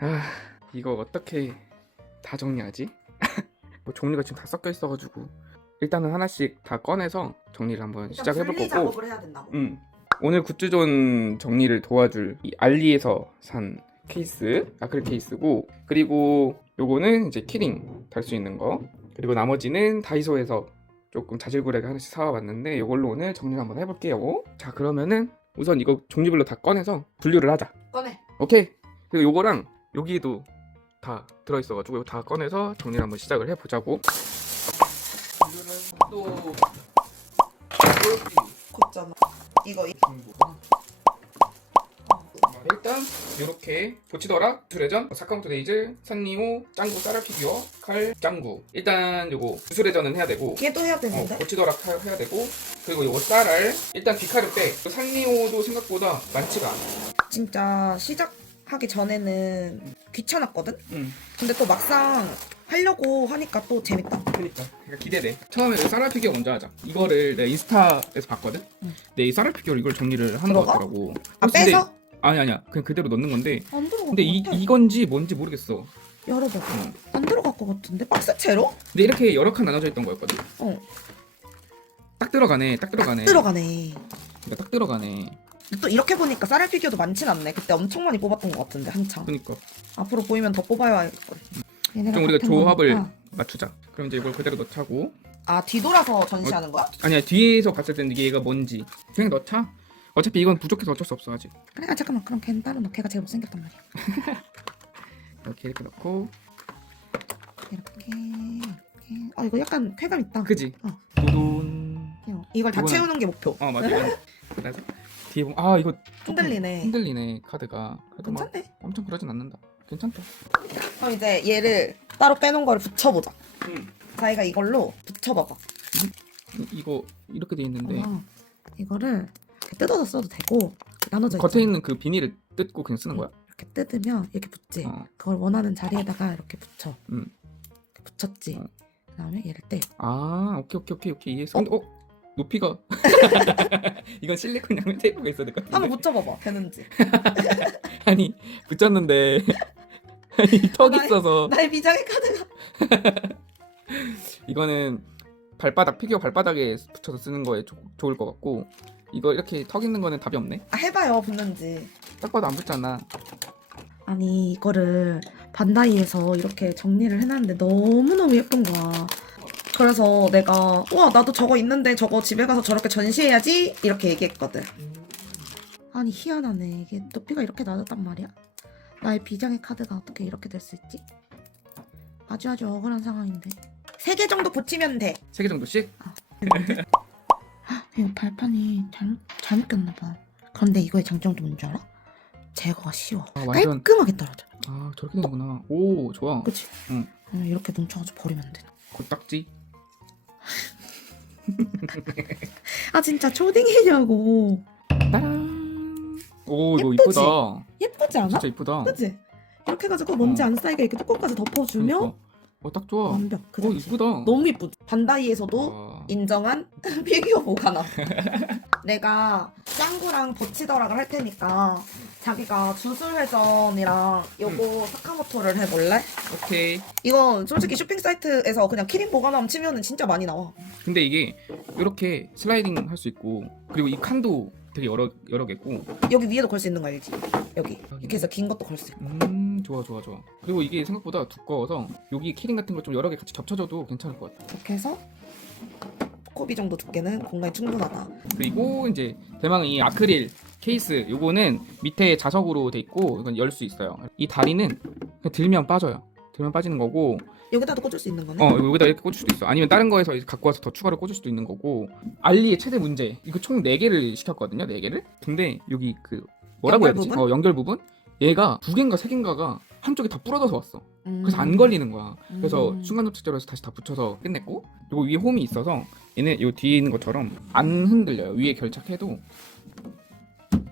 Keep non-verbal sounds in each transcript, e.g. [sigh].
아 이거 어떻게 다 정리하지? [laughs] 뭐 종류가 지금 다 섞여 있어가지고 일단은 하나씩 다 꺼내서 정리를 한번 시작해 볼 분리 거고 작업을 해야 된다고. 음. 오늘 굿즈존 정리를 도와줄 이 알리에서 산 케이스 아크릴 케이스고 그리고 요거는 이제 키링 달 수 있는 거 그리고 나머지는 다이소에서 조금 자질구레하게 하나씩 사와봤는데 이걸로 오늘 정리를 한번 해볼게요 자 그러면은 우선 이거 종류별로 다 꺼내서 분류를 하자 꺼내. 오케이 그리고 요거랑 여기도 다 들어있어가지고 다 꺼내서 정리를 한번 시작을 해보자고 또 곱잖아. 이거 이- 일단 이렇게 보치더락, 주레전, 사카모토 데이즈, 산리오, 짱구, 사라 피규어, 칼, 짱구 일단 요거 주술레전은 해야 되고 얘도 해야 어, 되는데. 보치더락 하- 해야 되고 그리고 요거 쌀알 일단 귀칼을 빼 산리오도 생각보다 많지가 않아 진짜 시작 하기 전에는 귀찮았거든. 응 근데 또 막상 하려고 하니까 또 재밌다. 그러니까 그러니까 기대돼 처음에 이 쌀알 피규어 먼저 하자 이거를 내가 인스타에서 봤거든 응. 근데 이 쌀알 피규어를 이걸 정리를 하는 것 들어가? 같더라고 아 근데- 빼서? 아니 아니야 그냥 그대로 넣는 건데 안 들어갈 근데 것 이, 같아. 이건지 뭔지 모르겠어 열어봐. 응. 안 들어갈 것 같은데 박스 채로? 근데 이렇게 여러 칸 나눠져 있던 거였거든 어. 딱 들어가네 딱 들어가네 들어가네. 그러니까 딱 들어가네 근데 또 이렇게 보니까 쌀알 피규어도 많진 않네. 그때 엄청 많이 뽑았던 것 같은데 한창. 그니까 앞으로 보이면 더 뽑아야겠다. 얘네가 좀 우리가 같은 조합을 거니까. 맞추자 그럼 이제 이걸 그대로 넣자고 아 뒤돌아서 전시하는 거야? 아니야 뒤에서 봤을 때는 이게 얘가 뭔지 그냥 넣자 어차피 이건 부족해서 어쩔 수 없어 아직 그래 아 잠깐만 그럼 걔는 따로 넣어. 걔가 제일 못생겼단 말이야. [laughs] 이렇게 이렇게 넣고 이렇게 이렇게. 아 이거 약간 쾌감 있다. 그지? 어. 도돈 귀여워. 이걸 다 이거는- 채우는 게 목표. 어 맞아 [laughs] 그래서 뒤에 보면 아 이거 조금 흔들리네. 흔들리네 카드가 그래도 막 괜찮네. 엄청 그러진 않는다 괜찮다 그럼 이제 얘를 따로 빼놓은 거를 붙여보자. 응. 자기가 이걸로 붙여봐봐. 이- 이거 이렇게 돼 있는데 어, 이거를 이렇게 뜯어서 써도 되고 나눠져 겉에. 있는 그 비닐을 뜯고 그냥 쓰는 거야? 이렇게 뜯으면 이렇게 붙지. 어. 그걸 원하는 자리에다가 이렇게 붙여. 음. 이렇게 붙였지. 어. 그다음에 얘를 떼. 아 오케이 오케이 오케이 오케이 이해했어 근데 어? 높이가 [laughs] 이건 실리콘 양면 테이프가 있어야 될것 한번 같은데 붙여봐봐. 되는지. [laughs] 아니 붙였는데 [laughs] 아니 턱 나의- 있어서 나의 비장의 카드가. 이거는 발바닥 피규어 발바닥에 붙여서 쓰는 거에 조- 좋을 것 같고 이거 이렇게 턱 있는 거는 답이 없네 아, 해봐요 붙는지. 딱 봐도 안 붙잖아 아니 이거를 반다이에서 이렇게 정리를 해놨는데 너무너무 예쁜 거야. 그래서 내가 와 나도 저거 있는데 저거 집에 가서 저렇게 전시해야지 이렇게 얘기했거든. 아니 희한하네 이게 높이가 이렇게 낮았단 말이야. 나의 비장의 카드가 어떻게 이렇게 될 수 있지? 아주 아주 억울한 상황인데. 세 개 정도 붙이면 돼. 세 개 정도씩? 이거 발판이 잘못 잘못 꼈나 봐. 그런데 이거의 장점도 뭔지 알아? 제거가 쉬워. 아 완전 깔끔하게 떨어져. 아 저렇게 되는구나 오 좋아 그치? 응. 응, 이렇게 뭉쳐가지고 버리면 돼. 굿딱지 [laughs] 아 진짜 초딩이냐고. 따란 오 이거 예쁘지? 이쁘다 예쁘지 않아? 진짜 이쁘다 그치? 이렇게 해가지고 먼지 어. 안 쌓이게 이렇게 뚜껑까지 덮어주면 그러니까. 어 딱 좋아 완벽. 그오 자체. 이쁘다 너무 예쁘지? 반다이에서도 와. 인정한 [laughs] 피규어 보관함. 내가 짱구랑 버치더락을 할 테니까 자기가 주술회전이랑 요거 사카모토를 해볼래? 오케이 이거 솔직히 쇼핑 사이트에서 그냥 키링 보관함 치면은 진짜 많이 나와. 근데 이게 이렇게 슬라이딩 할 수 있고 그리고 이 칸도 되게 여러 여러 개고 여기 위에도 걸 수 있는 거 알지? 여기 이렇게 해서 긴 것도 걸 수 있고. 음 좋아 좋아 좋아 그리고 이게 생각보다 두꺼워서 여기 키링 같은 거좀 여러 개 같이 겹쳐져도 괜찮을 것 같아 이렇게 해서 코비 정도 두께는 공간이 충분하다. 그리고 이제 대망은 이 아크릴 케이스 요거는 밑에 자석으로 돼 있고 이건 열 수 있어요 이 다리는 그냥 들면 빠져요 들면 빠지는 거고 여기다도 꽂을 수 있는 거네. 어 여기다 이렇게 꽂을 수도 있어 아니면 다른 거에서 이제 갖고 와서 더 추가로 꽂을 수도 있는 거고 알리의 최대 문제 이거 총 4개를 시켰거든요 4개를 근데 여기 그 뭐라고 해야 되지? 부분? 어 연결 부분 얘가 두 개인가 세 개인가가 한쪽이 다 부러져서 왔어 음. 그래서 안 걸리는 거야. 그래서 음. 순간 접착제로 해서 다시 다 붙여서 끝냈고, 요거 위에 홈이 있어서 얘는 요 뒤에 있는 것처럼 안 흔들려요. 위에 결착해도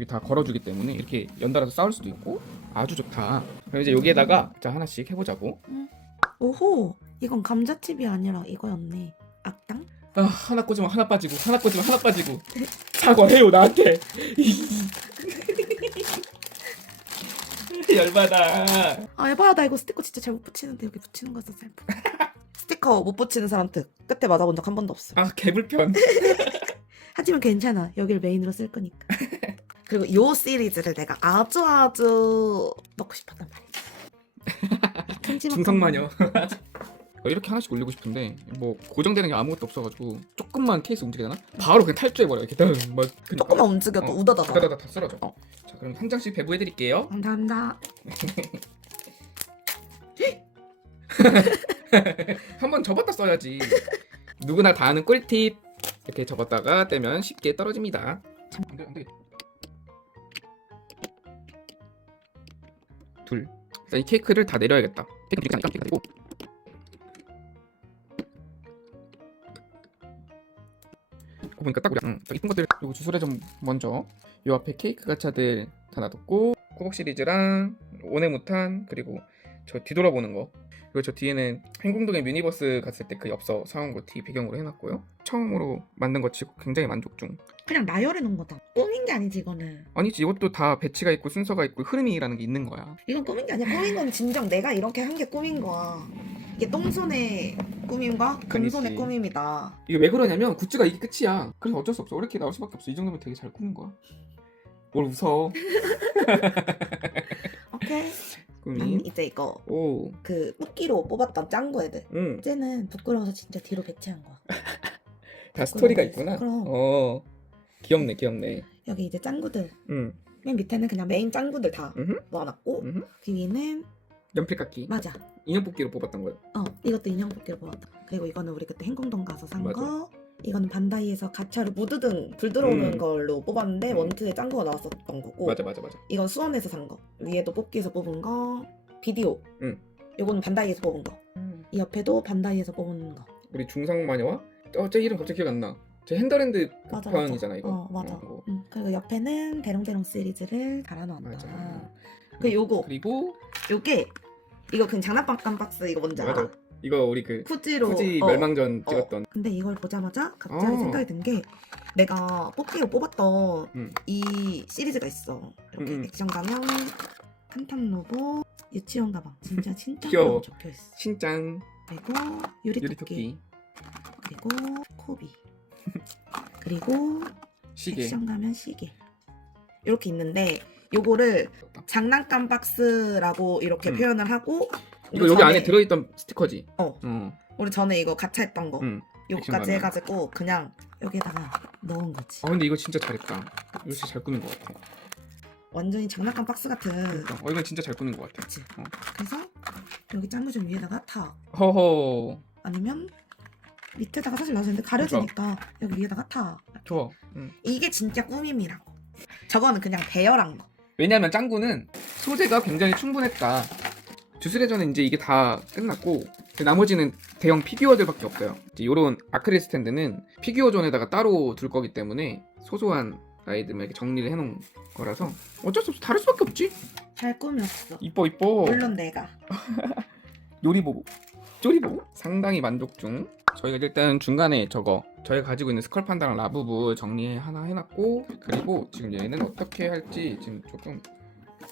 여기 다 걸어주기 때문에 이렇게 연달아서 싸울 수도 있고 아주 좋다. 그럼 이제 여기에다가 자 하나씩 해보자고. 오호, 이건 감자칩이 아니라 이거였네. 악당? 아 하나 꽂으면 하나 빠지고 하나 꽂으면 하나 빠지고 사과해요 나한테. [laughs] 열받아. 아 에바야 나 이거 스티커 진짜 잘 못 붙이는데 여기 붙이는 거서 잘 못. 스티커 못 붙이는 사람 특 끝에 맞아본 적 한 번도 없어. 아 개불편. [laughs] 하지만 괜찮아. 여기를 메인으로 쓸 거니까. [laughs] 그리고 요 시리즈를 내가 아주 아주 넣고 싶었단 말이지. [laughs] 중성마녀. 거. [laughs] 어, 이렇게 하나씩 올리고 싶은데 뭐 고정되는 게 아무것도 없어가지고 조금만 케이스 움직이잖아? 바로 그냥 탈주해버려 이렇게 막 그러니까 조금만 움직여도 어, 우다다다. 다다다 다 쓰러져. 어. 자 그럼 한 장씩 배부해드릴게요. 감사합니다. [laughs] 한 번 접었다 써야지. 누구나 다 아는 꿀팁. 이렇게 접었다가 떼면 쉽게 떨어집니다. 참, 안 돼, 안 돼. 둘. 일단 이 케이크를 다 내려야겠다. 케이크 이렇게 하니까 되고. 보니까 딱 우리 응, 딱 이쁜 것들 요거 주소래 좀 먼저 요 앞에 케이크 가차들 다 놔뒀고 꾸벅 시리즈랑 오네무탄 그리고 저 뒤돌아보는 거 그리고 저 뒤에는 행궁동에 미니버스 갔을 때 그 엽서 사온 거 뒤 배경으로 해놨고요. 처음으로 만든 거 치고 굉장히 만족 중. 그냥 나열해 놓은 거다. 꾸민 게 아니지 이거는. 아니지 이것도 다 배치가 있고 순서가 있고 흐름이라는 게 있는 거야. 이건 꾸민 게 아니야. 꾸민 건 진정 내가 이렇게 한 게 꾸민 거야. 이게 똥손의 꾸밈과 금손의. 꾸밈이다. 이게 왜 그러냐면 굿즈가 이게 끝이야. 그래서 어쩔 수 없어. 이렇게 나올 수밖에 없어. 이 정도면 되게 잘 꾸민 거야. 뭘 웃어? [laughs] 오케이. 난 이제 이거 오. 그 뽑기로 뽑았던 짱구 애들. 응. 이제는 부끄러워서 진짜 뒤로 배치한 거야. [laughs] 다 스토리가. 있구나. 그럼. 어. 귀엽네, 귀엽네. 여기 이제 짱구들. 응. 맨 밑에는 그냥 메인 짱구들 다 음흠. 모아놨고 음흠. 그 위는 연필 깎기. 맞아. 인형 뽑기로 뽑았던 거야. 어 이것도 인형 뽑기로 모았다. 그리고 이거는 우리 그때 행궁동 가서 산 맞아. 거. 이거는 반다이에서 가차로 무드등 불 들어오는 음. 걸로 뽑았는데 음. 원트에 짱구가 나왔었던 거고. 맞아, 맞아, 맞아. 이건 수원에서 산 거. 위에도 뽑기에서 뽑은 거. 비디오. 응. 요거는 반다이에서 뽑은 거. 이 옆에도 반다이에서 뽑은 거. 우리 중성 마녀와 어, 제 이름 갑자기 기억 안 나. 제 핸더랜드 맞아, 편이잖아 이거. 어 맞아. 어, 이거. 응. 그리고 옆에는 대롱대롱 시리즈를 달아놨다. 맞아. 그 요거 그리고 요게 이거 그냥 장난감 박스 이거 뭔지 알아? 맞아. 이거 우리 그 후지로 후지 어. 멸망전 어. 찍었던 근데 이걸 보자마자 갑자기 어. 생각이 든 게 내가 뽑기로 뽑았던 음. 이 시리즈가 있어. 이렇게 음, 음. 액션 가면 탄탄 로보 유치원 가방 진짜 진짜 귀여워. 적혀 있어. 신짱 그리고 유리 유리 토끼 토끼 그리고 코비 [laughs] 그리고 시계 액션 가면 시계 이렇게 있는데 요거를 장난감 박스라고 이렇게 음. 표현을 하고 이거 우리 여기 안에 들어있던 스티커지. 어. 어. 우리 전에 이거 가차했던 거 응. 요거까지 액션 해가지고 그냥 여기에다가 넣은 거지. 아 근데 이거 진짜 잘했다. 이거 진짜 잘 꾸민 것 같아. 완전히 장난감 박스 같은. 그러니까. 어 이건 진짜 잘 꾸민 것 같아. 그치. 어. 그래서 여기 짱구 좀 위에다가 타. 허허. 아니면 밑에다가 사실 나서 근데 가려지니까 여기 위에다가 타. 좋아. 응. 이게 진짜 꾸밈이라고. 저거는 그냥 배열한 거. 왜냐면 짱구는 소재가 굉장히 충분했다. 주스레저는 이제 이게 다 끝났고 나머지는 대형 피규어들밖에 없어요. 이제 이런 아크릴 스탠드는 피규어 존에다가 따로 둘 거기 때문에 소소한 아이들만 이렇게 정리를 해놓은 거라서 어쩔 수 없어 다를 수밖에 없지. 잘 꾸몄어. 이뻐 이뻐. 물론 내가. [laughs] 요리보고 쪼리보고 상당히 만족 중. 저희가 일단 중간에 저거 저희가 가지고 있는 스컬 판다랑 라부부 정리 하나 해놨고 그리고 지금 얘는 어떻게 할지 지금 조금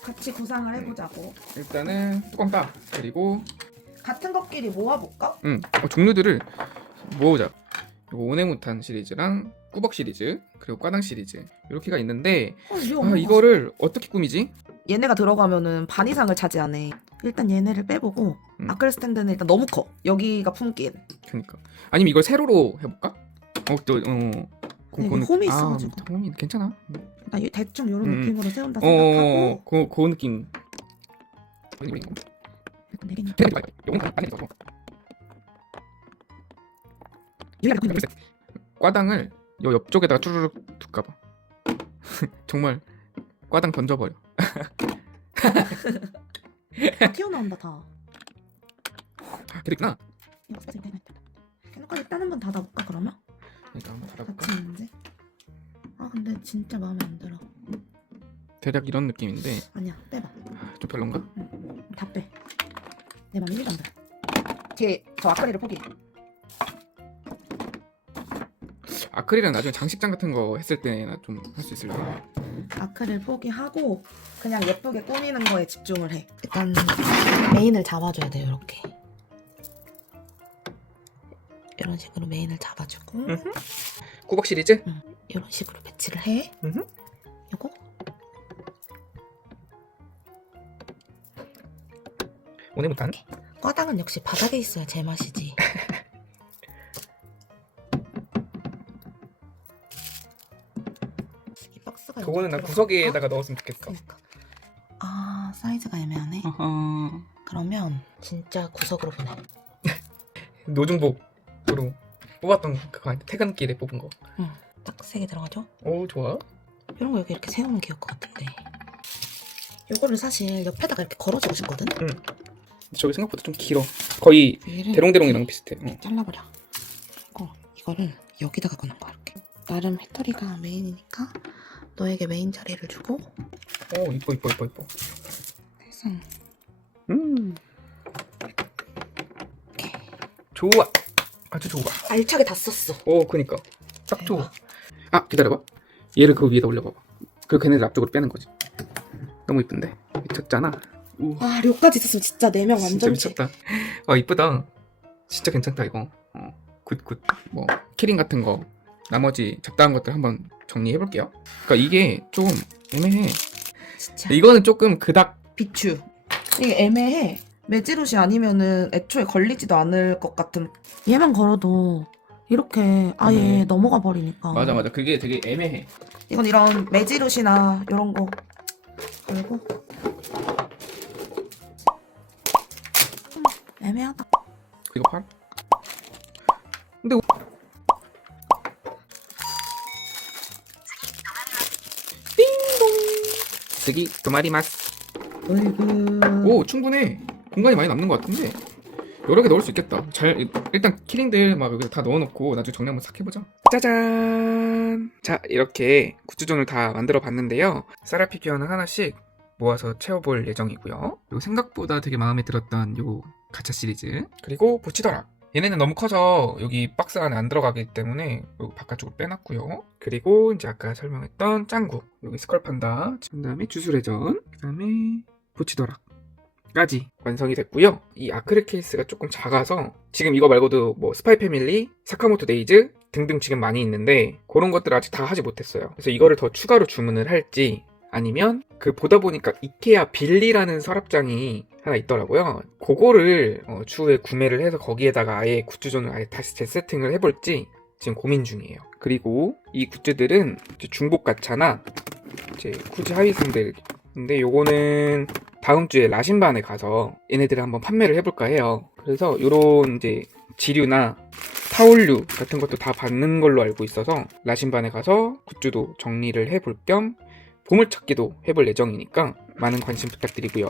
같이 구상을 해보자고. 일단은 뚜껑 따 그리고 같은 것끼리 모아볼까? 음, 어, 종류들을 모으자. 이거 오네무탄 시리즈랑 꾸벅 시리즈 그리고 과당 시리즈 이렇게가 있는데 어, 이거 아 이거를 어떻게 꾸미지? 얘네가 들어가면은 반 이상을 차지하네. 일단 얘네를 빼보고 음. 아크릴 스탠드는 일단 너무 커. 여기가 품긴. 그러니까 아니면 이걸 세로로 해볼까? 어 또 어. 그- 이게 그 홈이 느낌- 있어가지고. 아, 홈이 괜찮아. 나 이- 대충 이런 음. 느낌으로 세운다 생각하고 어, 그, 그 느낌. 내리니 과당을 요 옆쪽에다가 쭈르륵 둘까봐. [laughs] 정말 과당 던져버려. 다 [laughs] 튀어나온다 다. 그랬구나. 이거 사진 내가 있다. 해놓고 일단 한번 닫아볼까 그러면? 그러니까 한번 닫아볼까? 같이 있는지. 아 근데 진짜 마음에 안 들어. 대략 이런 느낌인데 아니야 빼봐. 좀 별론가? 다 빼. 내 맘이 1도 안 들어. 제저 아크릴을 포기해. 아크릴은 나중에 장식장 같은 거 했을 때나 좀 할 수 있을 거야. 아크릴 포기하고 그냥 예쁘게 꾸미는 거에 집중을 해. 일단 메인을 잡아줘야 돼요, 이렇게. 이런 식으로 메인을 잡아주고 응. 꾸벅 시리즈? 이런 식으로 배치를 해. 음흠. 요거 오늘부터는 꽈당은 역시 바닥에 있어야 제맛이지. [laughs] 이 박스가 그거는 난 구석에다가 넣었으면 좋겠어. 그러니까. 아 사이즈가 애매하네. 어허. 그러면 진짜 구석으로 보내. [laughs] 노중복으로 뽑았던 그거 아니 퇴근길에 뽑은 거. 딱세개 들어가죠? 오 좋아. 이런 거 여기 이렇게 세우면 귀여울 것 같은데. 요거를 사실 옆에다가 이렇게 걸어주고 싶거든. 저기 생각보다 좀 길어. 거의 얘를 대롱대롱이랑 비슷해. 어. 잘라버려. 그리고 이거를 여기다가 거는 거야 이렇게. 나름 해터리가 메인이니까 너에게 메인 자리를 주고 오 이뻐 이뻐 이뻐 이뻐. 해서 음. 이렇게 좋아. 아주 좋아. 알차게 다 썼어. 오 그니까 딱 좋아. 아 기다려봐. 얘를 그 위에다 올려봐봐. 그리고 걔네들 앞쪽으로 빼는 거지. 너무 이쁜데 미쳤잖아. 우. 아, 료까지 있었으면 진짜 4명 진짜 완전 미쳤다. 아 이쁘다. 진짜 괜찮다 이거. 어, 굿굿. 뭐 키링 같은 거 나머지 잡다한 것들 한번 정리해 볼게요. 그러니까 이게 좀 애매해. 진짜 이거는 조금 그닥 비추. 이게 애매해. 매지롯이 아니면은 애초에 걸리지도 않을 것 같은. 얘만 걸어도 이렇게 아예 네. 넘어가 버리니까. 맞아 맞아 그게 되게 애매해. 이건 이런 매지롯이나 이런 거 걸고. 음, 애매하다. 이거 팔? 근데 오- 띵동 쓰기 두 마리 마스. 어이구. 오 충분해 공간이 많이 남는 것 같은데 여러 개 넣을 수 있겠다. 잘 일단 키링들 막 여기다 다 넣어놓고 나중에 정리 한번 싹 해보자. 짜잔! 자 이렇게 굿즈존을 다 만들어 봤는데요. 사라 피규어는 하나씩 모아서 채워볼 예정이고요. 그리고 생각보다 되게 마음에 들었던 요 가차 시리즈. 그리고 보치더락 얘네는 너무 커서 여기 박스 안에 안 들어가기 때문에 여기 바깥쪽으로 빼놨고요. 그리고 이제 아까 설명했던 짱구. 여기 스컬판다. 그 다음에 주술회전. 그 다음에 보치더락 까지 완성이 됐고요. 이 아크릴 케이스가 조금 작아서 지금 이거 말고도 뭐 스파이 패밀리, 사카모토 데이즈 등등 지금 많이 있는데 그런 것들 아직 다 하지 못했어요. 그래서 이거를 더 추가로 주문을 할지 아니면 그 보다 보니까 이케아 빌리라는 서랍장이 하나 있더라고요. 그거를 어, 추후에 구매를 해서 거기에다가 아예 굿즈존을 아예 다시 재세팅을 해볼지 지금 고민 중이에요. 그리고 이 굿즈들은 중복 가차나 이제 굳이 하위상들 근데 요거는 다음 주에 라신반에 가서 얘네들을 한번 판매를 해볼까 해요. 그래서 요런 이제 지류나 타올류 같은 것도 다 받는 걸로 알고 있어서 라신반에 가서 굿즈도 정리를 해볼 겸 보물찾기도 해볼 예정이니까 많은 관심 부탁드리고요.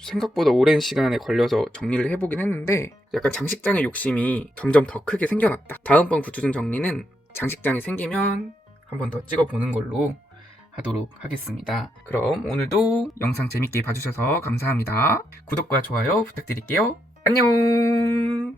생각보다 오랜 시간에 걸려서 정리를 해보긴 했는데 약간 장식장의 욕심이 점점 더 크게 생겨났다. 다음번 굿즈전 정리는 장식장이 생기면 한 번 더 찍어보는 걸로 하도록 하겠습니다. 그럼 오늘도 영상 재밌게 봐주셔서 감사합니다. 구독과 좋아요 부탁드릴게요. 안녕!